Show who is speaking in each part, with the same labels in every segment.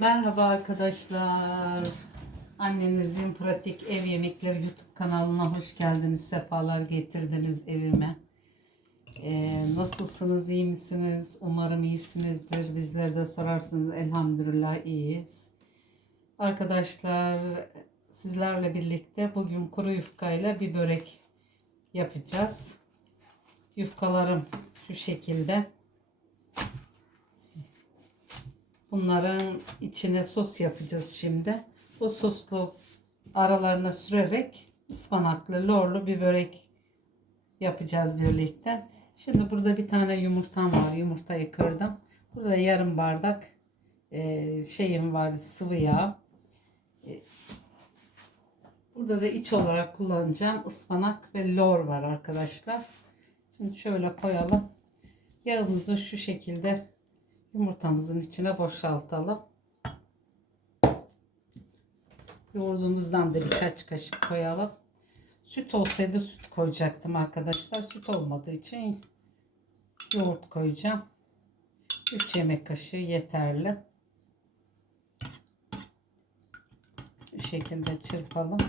Speaker 1: Merhaba arkadaşlar. Annenizin pratik ev yemekleri YouTube kanalına hoş geldiniz. Sefalar getirdiniz evime. Ee, nasılsınız? iyi misiniz? Umarım iyisinizdir. Bizleri de sorarsınız. Elhamdülillah iyiyiz. Arkadaşlar sizlerle birlikte bugün kuru yufkayla bir börek yapacağız. Yufkalarım şu şekilde. Bunların içine sos yapacağız şimdi. Bu soslu aralarına sürerek ıspanaklı, lorlu bir börek yapacağız birlikte. Şimdi burada bir tane yumurtam var. Yumurtayı kırdım. Burada yarım bardak e, şeyim var sıvı yağ. E, burada da iç olarak kullanacağım ıspanak ve lor var arkadaşlar. Şimdi şöyle koyalım. Yağımızı şu şekilde yumurtamızın içine boşaltalım. Yoğurdumuzdan da birkaç kaşık koyalım. Süt olsaydı süt koyacaktım arkadaşlar. Süt olmadığı için yoğurt koyacağım. 3 yemek kaşığı yeterli. Bu şekilde çırpalım.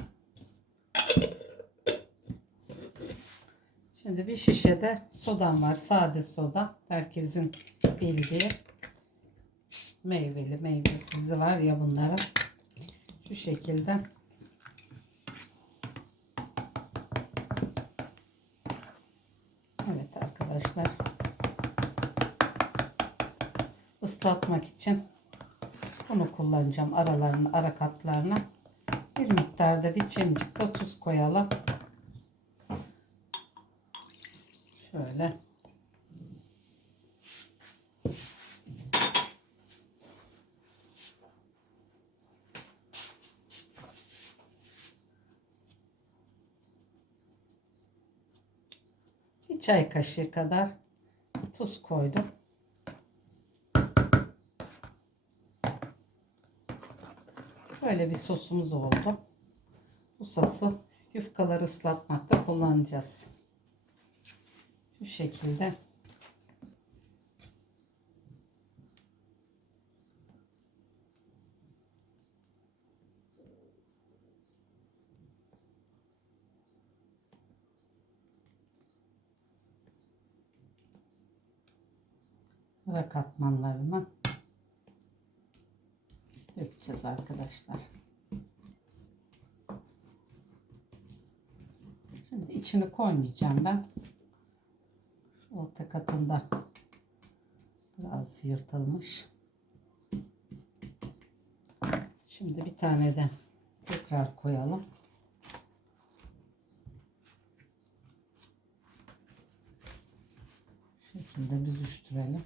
Speaker 1: Şimdi bir şişede sodam var. Sade soda. Herkesin bildiği meyveli meyvesizi var ya bunlara. Şu şekilde. Evet arkadaşlar. Islatmak için bunu kullanacağım aralarını, ara katlarına. Bir miktarda bir çimcik de tuz koyalım. Şöyle. Bir çay kaşığı kadar tuz koydum. Böyle bir sosumuz oldu. Bu sosu yufkaları ıslatmakta kullanacağız. Şu şekilde. Ara katmanlarını dökeceğiz arkadaşlar. Şimdi içini koymayacağım ben. Orta katında biraz yırtılmış. Şimdi bir tane de tekrar koyalım. Şu şekilde büzüştürelim.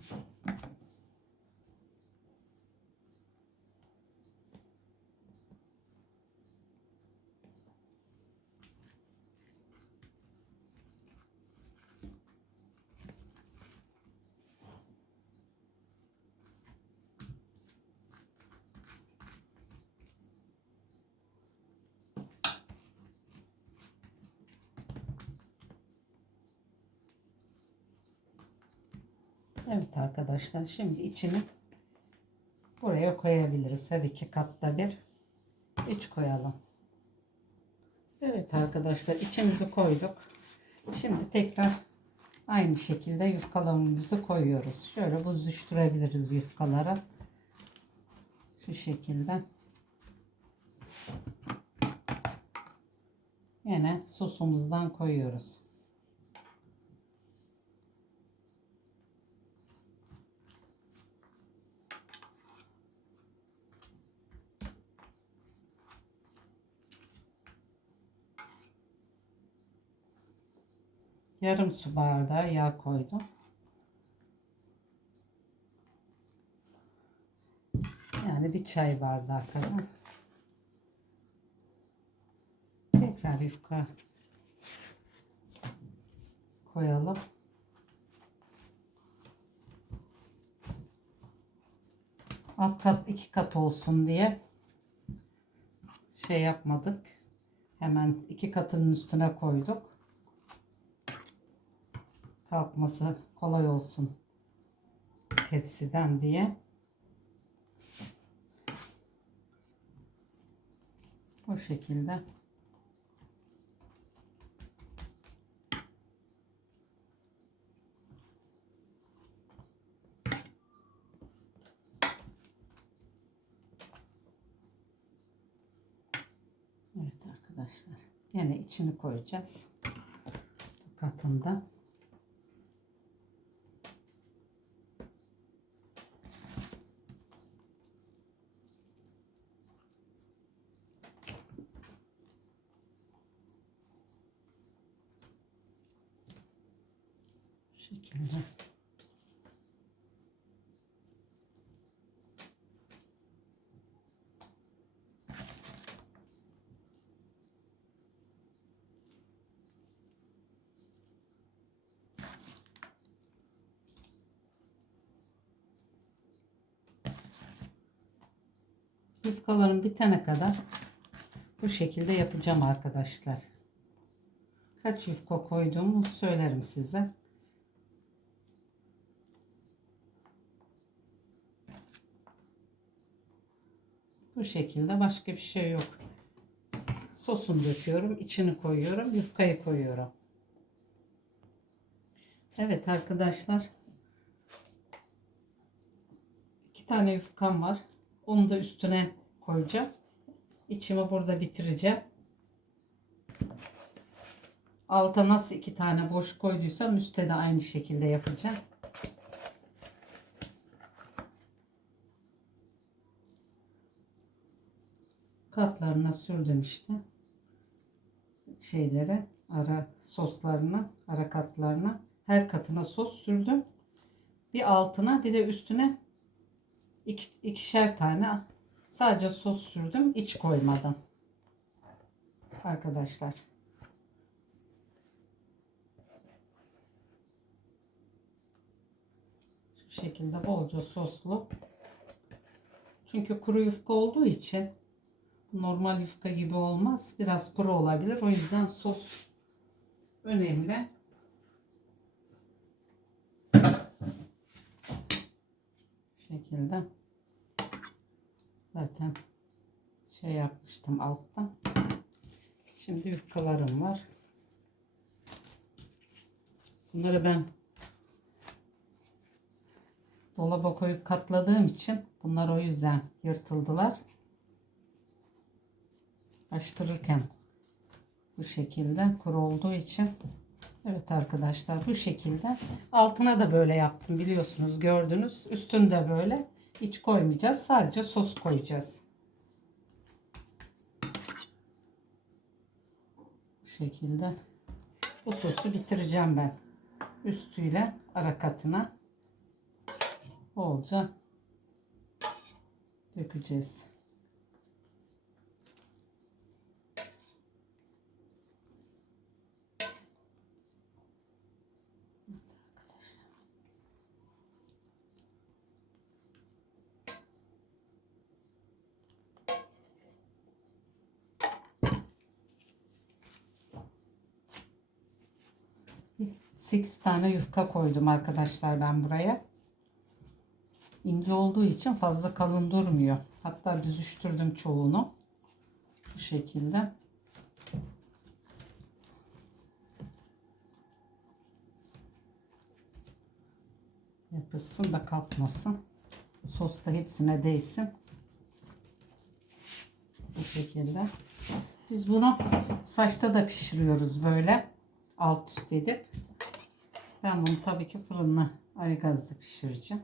Speaker 1: Evet arkadaşlar şimdi içini buraya koyabiliriz. Her iki katta bir iç koyalım. Evet arkadaşlar içimizi koyduk. Şimdi tekrar aynı şekilde yufkalarımızı koyuyoruz. Şöyle büzüştürebiliriz yufkalara. Şu şekilde. Yine sosumuzdan koyuyoruz. Yarım su bardağı yağ koydum. Yani bir çay bardağı kadar. Tekrar yufka koyalım. Alt kat iki kat olsun diye şey yapmadık. Hemen iki katının üstüne koyduk kalkması kolay olsun tepsiden diye O şekilde. Evet arkadaşlar. Yine içini koyacağız. Katında. Bu şekilde. Yufkalarım bitene kadar bu şekilde yapacağım arkadaşlar. Kaç yufka koyduğumu söylerim size. Bu şekilde başka bir şey yok. Sosunu döküyorum, içini koyuyorum, yufkayı koyuyorum. Evet arkadaşlar. iki tane yufkam var. Onu da üstüne koyacağım. İçimi burada bitireceğim. Alta nasıl iki tane boş koyduysam üstte de aynı şekilde yapacağım. Katlarına sürdüm işte. Şeylere, ara soslarına, ara katlarına. Her katına sos sürdüm. Bir altına bir de üstüne iki, ikişer tane sadece sos sürdüm. iç koymadım. Arkadaşlar. Şu şekilde bolca soslu. Çünkü kuru yufka olduğu için normal yufka gibi olmaz. Biraz kuru olabilir. O yüzden sos önemli. şekilde zaten şey yapmıştım alttan. Şimdi yufkalarım var. Bunları ben dolaba koyup katladığım için bunlar o yüzden yırtıldılar. Açtırırken bu şekilde kuru olduğu için Evet arkadaşlar bu şekilde. Altına da böyle yaptım biliyorsunuz gördünüz. Üstünde böyle hiç koymayacağız sadece sos koyacağız. Bu şekilde bu sosu bitireceğim ben. Üstüyle ara katına. Bolca dökeceğiz Sekiz tane yufka koydum arkadaşlar ben buraya. İnce olduğu için fazla kalın durmuyor. Hatta büzüştürdüm çoğunu. Bu şekilde. Yapışsın da kalkmasın. Sos da hepsine değsin. Bu şekilde. Biz bunu saçta da pişiriyoruz böyle. Alt üst edip. Ben bunu tabii ki fırınla aygazda pişireceğim.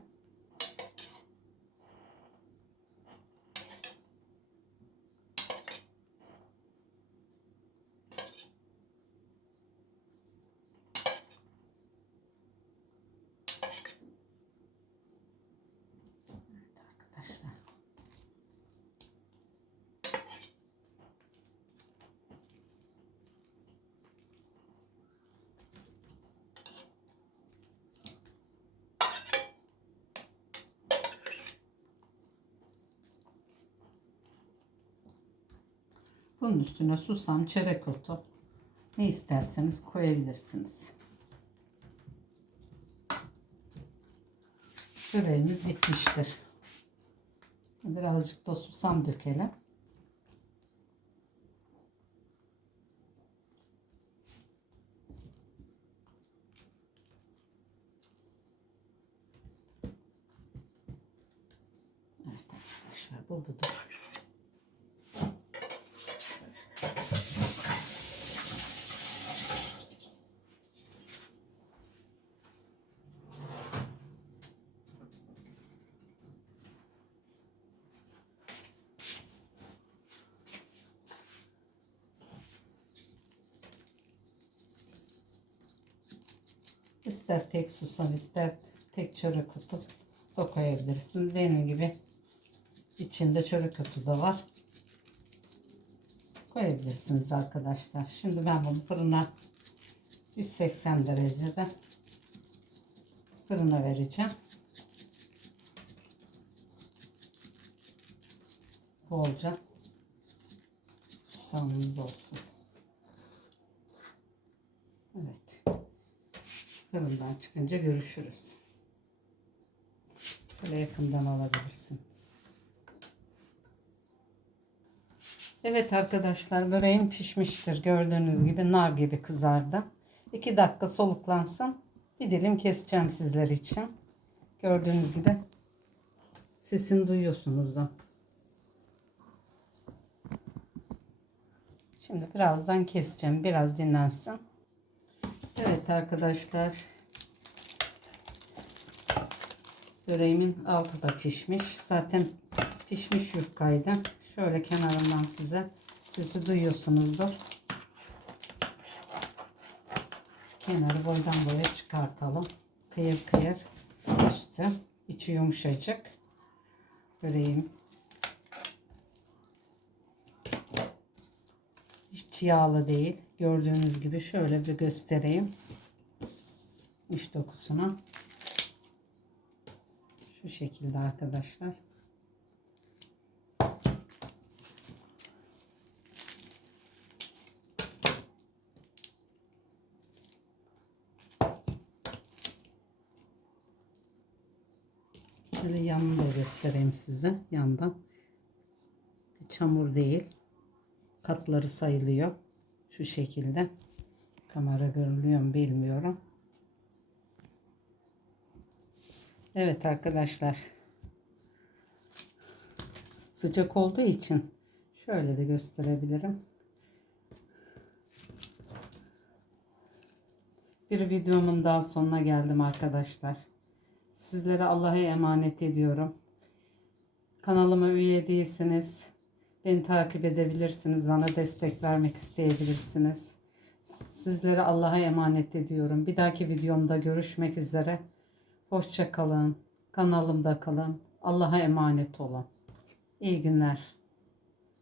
Speaker 1: Bunun üstüne susam, çörek otu ne isterseniz koyabilirsiniz. Böreğimiz bitmiştir. Birazcık da susam dökelim. Evet arkadaşlar bu budur. İster tek susam ister tek çörek otu da koyabilirsin. Benim gibi içinde çörek otu da var. Koyabilirsiniz arkadaşlar. Şimdi ben bunu fırına 180 derecede fırına vereceğim. Bolca susamımız olsun. Evet. Fırından çıkınca görüşürüz. Şöyle yakından alabilirsiniz. Evet arkadaşlar böreğim pişmiştir. Gördüğünüz gibi nar gibi kızardı. 2 dakika soluklansın. Bir dilim keseceğim sizler için. Gördüğünüz gibi sesini duyuyorsunuz da. Şimdi birazdan keseceğim. Biraz dinlensin. Evet arkadaşlar. Böreğimin altı da pişmiş. Zaten pişmiş yufkaydı. Şöyle kenarından size sesi duyuyorsunuzdur. Kenarı boydan boya çıkartalım. Kıyır kıyır üstü. içi yumuşacık. Böreğim hiç yağlı değil. Gördüğünüz gibi şöyle bir göstereyim. İç dokusuna. Şu şekilde arkadaşlar. Şöyle yanını da göstereyim size. Yandan. Hiç hamur değil. Katları sayılıyor. Şu şekilde. Kamera görülüyor mu bilmiyorum. Evet arkadaşlar. Sıcak olduğu için şöyle de gösterebilirim. Bir videomun daha sonuna geldim arkadaşlar. Sizlere Allah'a emanet ediyorum. Kanalıma üye değilsiniz. Beni takip edebilirsiniz. Bana destek vermek isteyebilirsiniz. Sizlere Allah'a emanet ediyorum. Bir dahaki videomda görüşmek üzere. Hoşça kalın. Kanalımda kalın. Allah'a emanet olun. İyi günler.